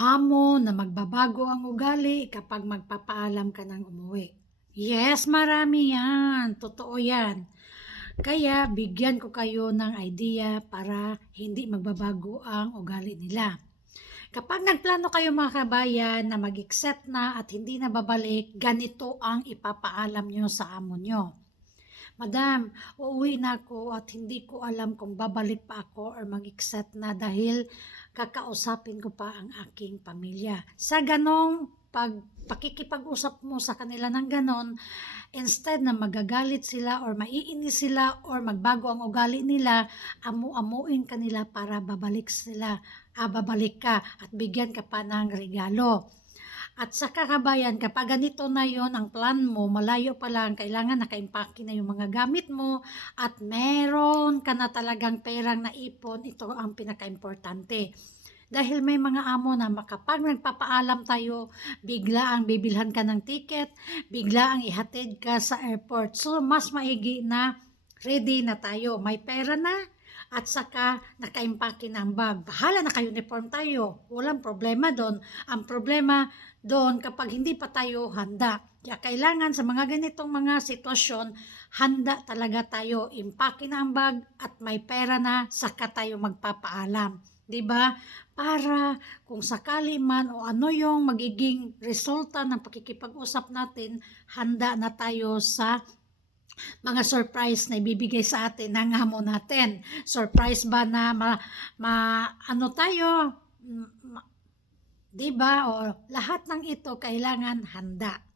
amo na magbabago ang ugali kapag magpapaalam ka ng umuwi. Yes, marami yan. Totoo yan. Kaya bigyan ko kayo ng idea para hindi magbabago ang ugali nila. Kapag nagplano kayo mga kabayan na mag-accept na at hindi na babalik, ganito ang ipapaalam nyo sa amo nyo. Madam, uuwi na ako at hindi ko alam kung babalik pa ako or mag-accept na dahil kakausapin ko pa ang aking pamilya. Sa ganong pag pakikipag-usap mo sa kanila ng ganon, instead na magagalit sila or maiinis sila or magbago ang ugali nila, amu-amuin kanila para babalik sila, ah, babalik ka at bigyan ka pa ng regalo. At sa kakabayan, kapag ganito na yon ang plan mo, malayo pa lang, kailangan nakaimpake na yung mga gamit mo at meron ka na talagang perang naipon, ito ang pinaka-importante. Dahil may mga amo na makapag nagpapaalam tayo, bigla ang bibilhan ka ng ticket, bigla ang ihatid ka sa airport. So, mas maigi na ready na tayo. May pera na, at saka nakaimpake ng bag. Bahala na kayo uniform tayo. Walang problema doon. Ang problema doon kapag hindi pa tayo handa. Kaya kailangan sa mga ganitong mga sitwasyon, handa talaga tayo. Impake na ang bag at may pera na, saka tayo magpapaalam. 'di ba? Para kung sakali man o ano yung magiging resulta ng pakikipag-usap natin, handa na tayo sa mga surprise na ibibigay sa atin ng amo natin. Surprise ba na ma, ma- ano tayo? Ma- 'Di ba? O lahat ng ito kailangan handa.